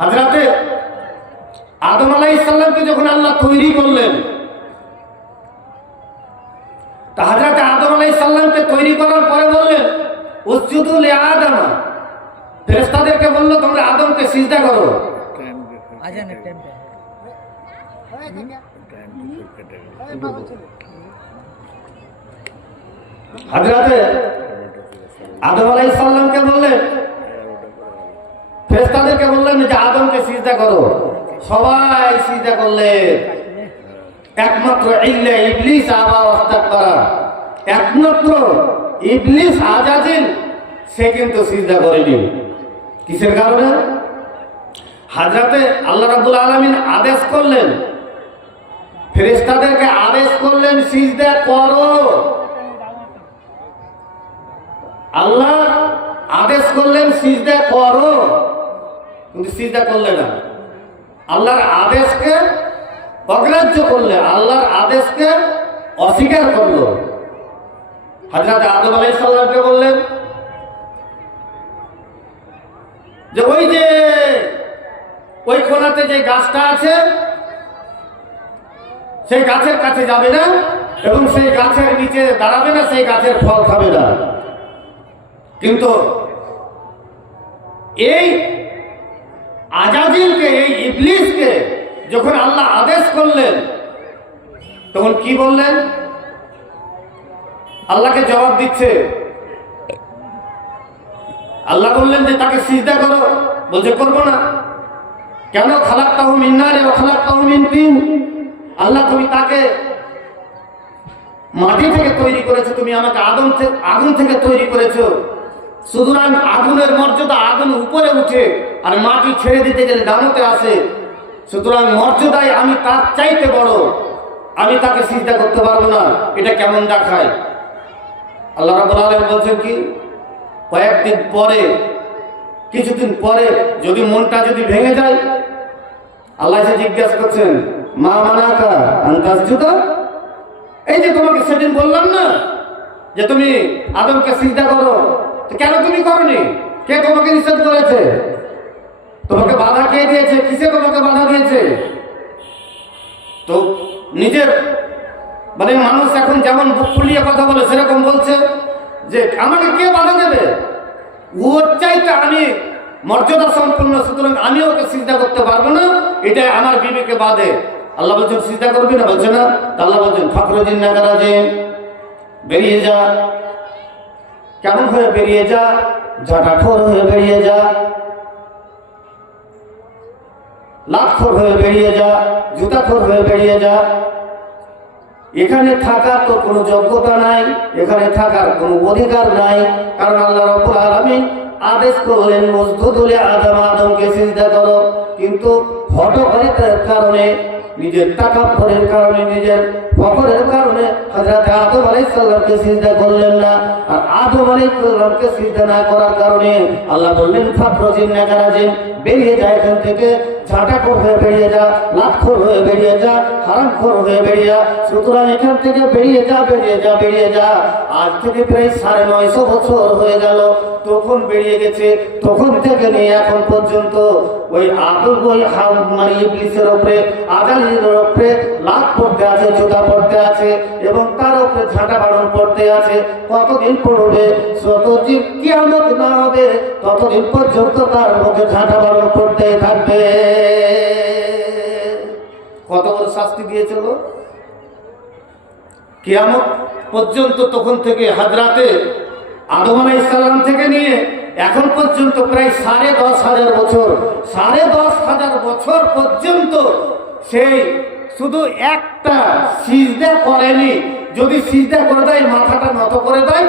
হযরতে আদম আলাইহিস সালামকে যখন আল্লাহ তৈরি করলেন, তা হযরতে আদম আলাইহিস সালামকে তৈরি করার পরে বললেন উসজুদু লিআদম, ফেরেশতাদেরকে বলল তোমরা আদমকে সিজদা করো। আজানের টাইম হযরতে আদম আলাইহিস সালামকে বললেন, ফেরেশতাদেরকে বললেন যে আদমকে সিজদা করো। সবাই সিজদা করলেন, একমাত্র ইল্লা ইবলিস আবা ওয়াস্তাকবারা, একমাত্র ইবলিস আজাজিল সে কিন্তু সিজদা করেনি। কিসের কারণে? হযরতে আল্লাহ রাব্বুল আলামিন আদেশ করলেন, ফেরেশতাদেরকে আদেশ করলেন সিজদা করো। আল্লাহ আদেশ করলেন সিজদা করো, কিন্তু সিজদা করলে না। আল্লাহর আদেশকে অগ্রাহ্য করলে, আল্লাহর আদেশকে অস্বীকার করলো। হযরত আদম আলাইহিস সালামকে বললেন যে ওই কোণাতে যে গাছটা আছে সেই গাছের কাছে যাবে না এবং সেই গাছের নিচে দাঁড়াবে না, সেই গাছের ফল খাবে না। কিন্তু এই আজাজিলকে, এই ইবলিসকে যখন আল্লাহ আদেশ করলেন তখন কি বললেন? আল্লাহকে জবাব দিচ্ছে। আল্লাহ বললেন যে তাকে সিজদা করো, বলছে করবো না। কেন? খালাকতাহু মিন নার ওয়া খালাকতাহু মিন তিন, আল্লাহ তুমি তাকে মাটি থেকে তৈরি করেছো, তুমি আমাকে আগুন থেকে তৈরি করেছো। সুতরাং আগুনের মর্যাদা, আগুন উপরে উঠে আর মাটি ছেড়ে দিতে গেলে ডানতে আসে। সুতরাং মর্যাদায় আমি তার চাইতে বড়, আমি তাকে সিজদা করতে পারবো না। এটা কেমন দেখায়? আল্লাহ রাব্বুল আলামিন বলছেন কি, কয়েকদিন পরে, কিছুদিন পরে যদি মনটা যদি ভেঙে যায়, আল্লাহ এসে জিজ্ঞাসা করছেন মা মানাকা আন তাসজুদা, এই যে তোমাকে সেদিন বললাম না যে তুমি আদমকে সিজদা করো, তো কেন তুমি করনি? কে তোমাকে নিষেধ করেছে? তোমাকে বাধা কে দিয়েছে? কিসে তোমাকে বাধা দিয়েছে? তো নিজের মানে মানুষ এখন যেমন বুক ফুলিয়ে কথা বলে সেরকম বলছে যে আমাকে কে বাধা দেবে, ওর চাইতে আমি মর্যাদা সম্পন্ন, সুতরাং আমি ওকে সিজদা করতে পারবো না, এটা আমার বিবেকে বাধে। আল্লাহ বলছেন সিজদা করবি না, বলছে না। আল্লাহ বলছেন ফাখরুজিন নাগারা, যে বেরিয়ে যা। কেমন হয়ে বেরিয়ে যা? ঝাঁটাখোর হয়ে বেরিয়ে যা, লাখখোর হয়ে বেরিয়ে যা, জুতাখোর হয়ে বেরিয়ে যা। এখানে থাকার তো কোনো যোগ্যতা নাই, এখানে থাকার কোনো অধিকার নাই। কারণ আল্লাহ রাব্বুল আলামিন আদেশ করলেন উসজুদু লিআদম, আদমকে সিজদা করো। কিন্তু হঠকারিতার কারণে, নিজের তাকাব্বুরের কারণে, নিজের ফখরের কারণে হযরত আদম আলাইহিস সালামকে সিজদা করলেন না। আর আদম আলাইহিস সালামকে সিজদা না করার কারণে আল্লাহ বললেন ফাখরুজিন নাগারাজিন, বেরিয়ে যা এখান থেকে, ঝাঁটাখোর হয়ে বেরিয়ে যা, লাখখোর হয়ে বেরিয়ে যা, হারামখোর হয়ে বেরিয়ে যা। সুতরাং এখান থেকে বেরিয়ে যা, বেরিয়ে যা, বেরিয়ে যা। আজ থেকে প্রায় 950 বছর হয়ে গেল, তখন বেরিয়ে গেছে। তখন থেকে নিয়ে এখন পর্যন্ত ওই আদম, ওই মানে ইবলিসের উপরে, আজালিলের উপরে লাখ পড়তে আছে, জুতা পড়তে আছে এবং তার উপরে ঝাঁটা বাড়ন পড়তে আছে। কতদিন পড়বে? যতদিন কিয়ামত না হবে ততদিন পর্যন্ত তার মুখে ঝাঁটা বাড়ন পড়তে থাকবে। কত বড় শাস্তি দিয়েছিল কিয়ামত পর্যন্ত। তখন থেকে হযরতে আদম আলাইহিস সালাম থেকে নিয়ে এখন পর্যন্ত প্রায় 10,500 বছর, 10,500 বছর পর্যন্ত সেই শুধু একটা সিজদা করেনি। যদি সিজদা করে দেয়, মাথাটা নত করে দেয়,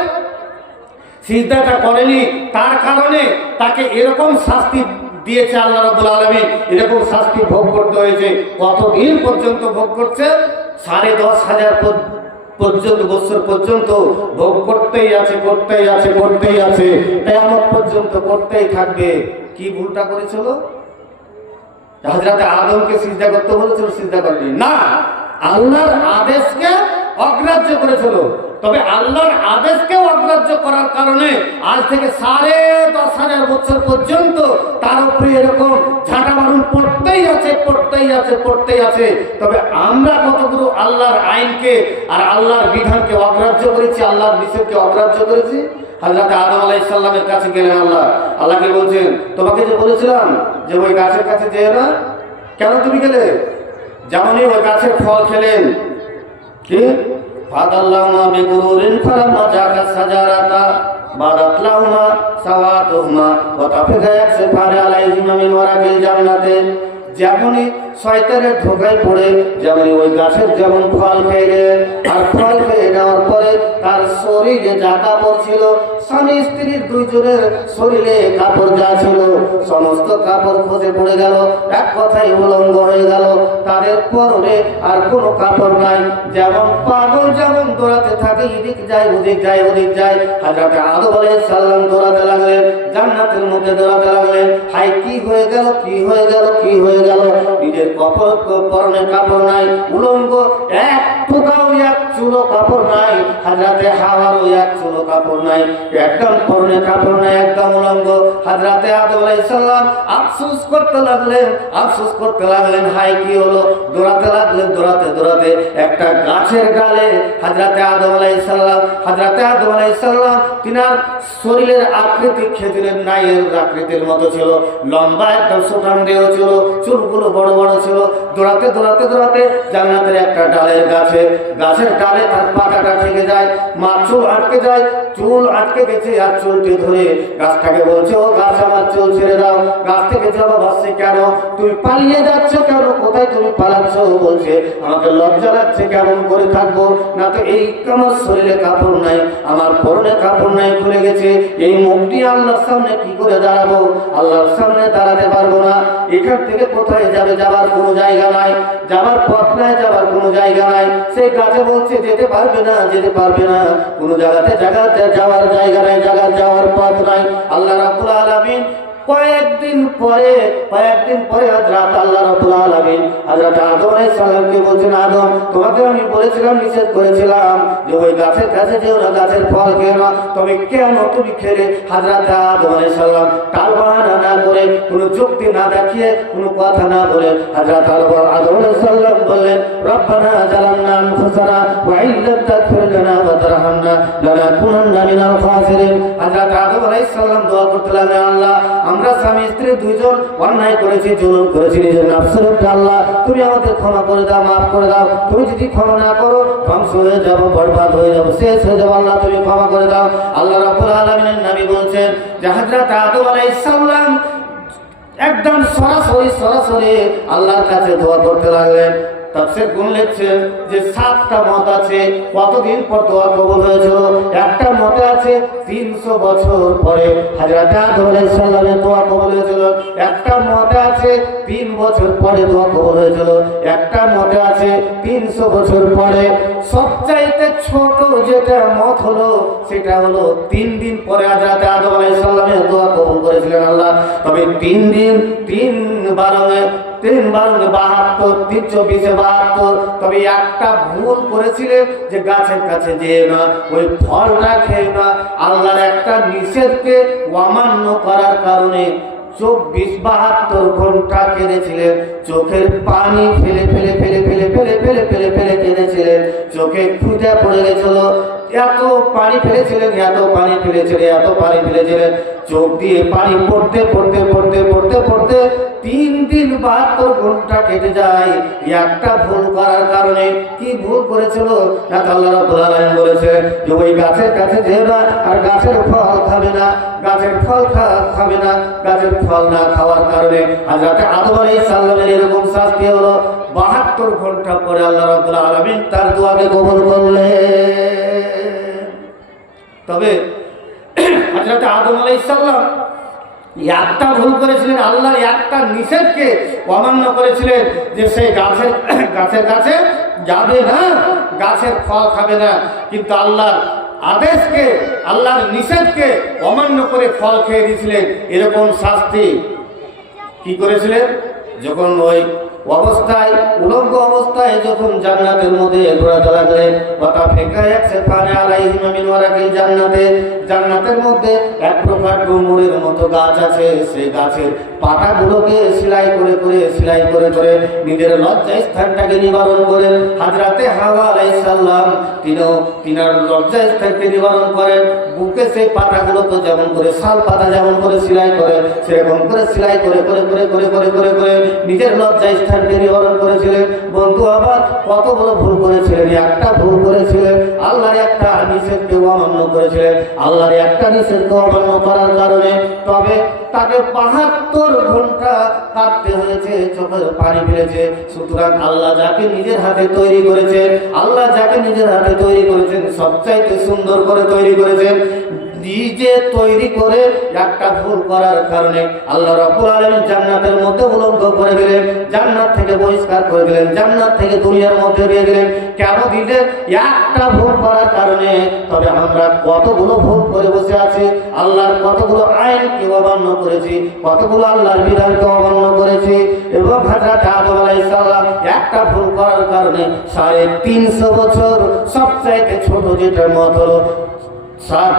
সিজদাটা করেনি, তার কারণে তাকে এরকম শাস্তি দিয়েছে আল্লাহ রাব্বুল আলামিন। এরকম শাস্তি ভোগ করতে হয়েছে। কতদিন পর্যন্ত ভোগ করছে? 10,500 পর্যন্ত বছর পর্যন্ত ভোগ করতেই আছে, করতেই আছে, করতেই আছে, কিয়ামত পর্যন্ত করতেই থাকবে। কি ভুলটা করেছিল? হযরতে আদমকে সিজদা করতে বলেছিল, সিজদা করেনি না, আল্লাহর আদেশকে অগ্রাহ্য করেছিল। তবে আল্লাহর আদেশকে অগ্রাহ্য করার কারণে আজ থেকে 10,500 বছর পর্যন্ত তার উপরে এরকম ঝাঁটা পড়তেই আছে। তবে আমরা কতগুলো আল্লাহর আইনকে আর আল্লাহর বিধানকে অগ্রাহ্য করেছি, আল্লাহর নিষেধকে অগ্রাহ্য করেছি। হযরত আদম আলাইহিস সালামের কাছে গেলেন আল্লাহকে বলছেন, তোমাকে যে বলেছিলাম যে ওই গাছের কাছে যেও না, কেন তুমি গেলে? যেমনই ওই গাছের ফল খেলেন, কি ফাদাল্লাহুমা বিগুরুরিন ফালাম্মা জাকাত সাজারাতা বারাত লাহুমা সাওয়াতুহুমা ওয়া তাফিকা ইয়াকসিফানি আলাইহিমা মিন ওয়ারাকিল জান্নাতে। যেমনই শয়তানের ধোঁকায় পড়ে যেমনই ওই গাছের যেমন ফল খেয়ে গেলেন, আর ফল খেয়ে নেওয়ার পরে তার শরীরে যা কাপড় ছিল, স্বামী স্ত্রীর দুইজনের শরীরে কাপড় যা ছিল সমস্ত কাপড় খসে পড়ে গেল, এক কথায় উলঙ্গ হয়ে গেল। তাদের পরনে আর কোনো কাপড় নাই। যেমন পাগল যেমন দৌড়াতে থাকে, এদিক যায় ওদিক যায় ওদিক যায়, হযরত আদম আলাইহিস সালাম দৌড়াতে লাগলেন, জান্নাতের মধ্যে দৌড়াতে লাগলেন। হাই কি হয়ে গেল, কি হয়ে গেল, কি হয়ে গেল? নিজের কাপড়, পরনে কাপড় নাই, উলঙ্গ, এক টুকাও এক চুলো কাপড় নাই। হযরতে হাওয়ারও এক চুলো কাপড় নাই, একদম পরনে কাপড় নাই, একদম উলঙ্গ। হযরতে আদম আলাইহিস সালাম আফসোস করতে লাগলেন, হাই কি হলো? দৌড়াতে লাগলেন, দৌড়াতে একটা গাছের ডালে হযরতে আদম আলাইহিস সালাম তিনার শরীরের আকৃতি খেজুরের নাইয়ের আকৃতির মতো ছিল, লম্বা একটা সুঠাম দেহ ছিল, চুলগুলো বড় বড় ছিল। দৌড়াতে জান্নাতের একটা গাছের ডালে তার পাতাটা ঠেকে যায়, চুল আটকে যায়, চুল আটকে গেছে, আর চুলটি ধরে গাছটাকে বলছে, ও গাছ আমার চুল ছেড়ে দাও। গাছ থেকে জবাব আসছে, কেন তুমি পালিয়ে যাচ্ছ, কেন কোথায় তুমি পালাচ্ছ? বলছে, আমাকে লজ্জা লাগছে, কেমন করে থাকবো? না তো এই আমার শরীরে কাপড় নাই, আমার পরনে কাপড় নাই, খুলে গেছে। এই মুখটি আল্লাহর সামনে কি করে দাঁড়াবো? আল্লাহর সামনে দাঁড়াতে পারবো না। এখান থেকে কোথায় যাবে? যাবার কোনো জায়গা নাই, যাবার পথ নাই, যাবার কোনো জায়গা নাই। সেই গাছে বলছে, যেতে পারবে না, কোনো জায়গাতে যাওয়ার জায়গা নাই, যাওয়ার পথ নাই। আল্লাহ রাব্বুল আলামিন কয়েকদিন পরে হযরত আল্লাহ রাব্বুল আলামিন হযরত আদম আলাইহিস সালামকে বলছেন, আদম, তোমাকে আমি বলেছিলাম, নিষেধ করেছিলাম যে ওই গাছের কাছে যেও না, গাছের ফল খেও না, তবে কেন তুমি খেলে? হযরত আদম আলাইহিস সালাম টালবাহানা না করে, কোনো যুক্তি না দেখিয়ে, কোনো কথা না বলে হযরত আদম আলাইহিস সালাম বললেন, রব্বানা জালামনা আনফুসানা ওয়া ইল্লাম তাগফির লানা ওয়া তারহামনা লানাকুনান্না মিনাল খাসিরিন। হযরত আদম আলাইহিস সালাম দোয়া করতে লাগলেন, আল্লাহ, আমরা স্বামী স্ত্রী দুইজন অন্যায় করেছি, জুলুম করেছি নিজের নফসের উপর। আল্লাহ, তুমি আমাদের ক্ষমা করে দাও, মাফ করে দাও। তুমি যদি ক্ষমা না করো, ধ্বংস হয়ে যাব, বরবাদ হয়ে যাব, শেষ হয়ে যাব। আল্লাহ, তুমি ক্ষমা করে দাও। আল্লাহ রাব্বুল আলামিনের নবী বলছেন যে হযরত আদম আলাইহিস সালাম একদম সরাসরি আল্লাহর কাছে দোয়া করতে লাগলেন। তাফসীর গুণ লিখছেন যে 7টা মত আছে কতদিন পর দোয়া কবুল হয়েছিল। একটা মতে আছে 300 বছর পরে হযরত আদম আলাইহিস সালামের দোয়া কবুল হয়েছিল। একটা মতে আছে 3 বছর পরে দোয়া কবুল হয়েছিল। একটা মতে আছে 300 বছর পরে। সবচাইতে ছোট যেটা মত হলো সেটা হলো 3 দিন পরে হযরত আদম আলাইহিস সালামের দোয়া কবুল করেছিলেন আল্লাহ। তবে 3 দিন 3 বারণে 72, 324, তবে একটা ভুল করেছিলেন যে গাছের কাছে যেও না, ওই ফলটা খেয়ে না। আল্লাহর একটা নিষেধকে অমান্য করার কারণে 24-72 ঘন্টা কেঁদেছিলেন, চোখের পানি ফেলে কেঁদেছিলেন, চোখে খুঁজে পড়ে গেছিল। এত পানি ফেলেছিলেন, চোখ দিয়ে পানি পড়তে 3 দিন 72 ঘন্টা কেটে যায় একটা ভুল করার কারণে। কি ভুল করেছিল? না, আল্লাহ রাব্বুল আলামিন বলেছে যে ওই গাছের কাছে যেও না, আর গাছের ফল খাবে না, গাছের ফল না খাওয়ার কারণে হযরত আদম আলাইহিস সালামের এরকম শাস্তি হলো। 72 ঘন্টা পরে আল্লাহ রাব্বুল আলামিন তার দোয়াকে কবুল করলেন। তবে হযরত আদম আলাইহিস সালাম একটা ভুল করেছিলেন, আল্লাহর একটা নিষেধকে অমান্য করেছিলেন যে সেই গাছের কাছে যাবে না, গাছের ফল খাবে না। কিন্তু আল্লাহর আদেশকে, আল্লাহর নিষেধকে অমান্য করে ফল খেয়ে দিয়েছিলেন। এরকম শাস্তি কি করেছিলেন? যখন ওই অবস্থায়, উলঙ্গ অবস্থায় যখন জান্নাতের মধ্যে ঘোরাতে লাগলেন, কথা ফেকা যাচ্ছে পানে আলাইহিমা মিন ওয়ারাকিল জান্নাতে। জান্নাতের মধ্যে এক প্রকার ডুমুরের মতো গাছ আছে, সেই গাছের পাতাগুলোকে সেলাই করে নিজের লজ্জা স্থানটাকে নিবারণ করেন। হযরতে হাওয়া আলাইহিস সালাম তিনার লজ্জা স্থানকে নিবারণ করেন। বুকে সেই পাতাগুলোকে যেমন করে শাল পাতা যেমন করে সেলাই করে, সেরকম করে সেলাই করে নিজের লজ্জা স্থানকে নিবারণ করেছিলেন। বন্ধু আবার কত বড় ভুল করেছিলেন, একটা ভুল করেছিলেন, আল্লাহর একটা নিষেধকে অমান্য করেছিলেন। আল্লাহর একটা নিষেধকে অমান্য করার কারণে তবে তাকে ৭২ ঘন্টা কাঁদতে হয়েছে, চোখের পানি ফেলেছে। সুতরাং আল্লাহ যাকে নিজের হাতে তৈরি করেছেন, সবচাইতে সুন্দর করে তৈরি করেছেন। নিজে তৈরি করে একটা ভুল করার কারণে আল্লাহ রাব্বুল আলামিন জান্নাতের মধ্যে উলঙ্গ করে দিলেন, জান্নাত থেকে বহিষ্কার করে দিলেন, জান্নাত থেকে দুনিয়ার মধ্যে দিয়ে দিলেন। কেন দিলেন? একটা ভুল করার কারণে। তবে আমরা কতগুলো ভুল করে বসে আছি, আল্লাহর কতগুলো আইনকে অমান্য করেছি, কতগুলো আল্লাহর বিধানকে অমান্য করেছি। এবং হযরত আদম আলাইহিস সালাম একটা ভুল করার কারণে ৩৫০ বছর সবচাইতে ছোট যেটার মত হলো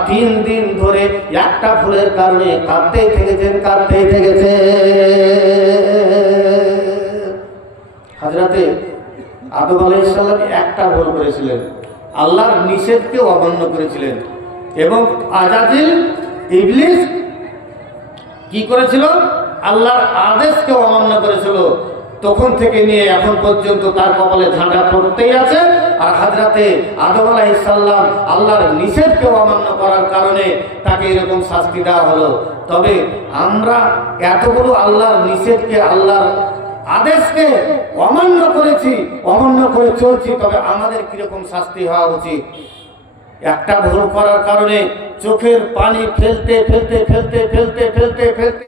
৩ দিন ধরে একটা ভুলের কারণে কাঁদতেই থেকেছে। হযরতে আদম আলাইহিস সালাম একটা ভুল করেছিলেন, আল্লাহর নিষেধকে অমান্য করেছিলেন। এবং আজাজিল ইবলিস কি করেছিল? আল্লাহর আদেশকে অমান্য করেছিল। তখন থেকে নিয়ে এখন পর্যন্ত তার কপালে ঝাঁটা পড়তেই আছে। আর হযরতে আদম আলাইহিস সালাম আল্লাহর নিষেধকে অমান্য করার কারণে তাকে এরকম শাস্তি দেওয়া হলো। তবে আমরা এতগুলো আল্লাহর নিষেধকে, আল্লাহর আদেশকে অমান্য করে চলছি, তবে আমাদের কিরকম শাস্তি হওয়া উচিত? একটা ভুল করার কারণে চোখের পানি ফেলতে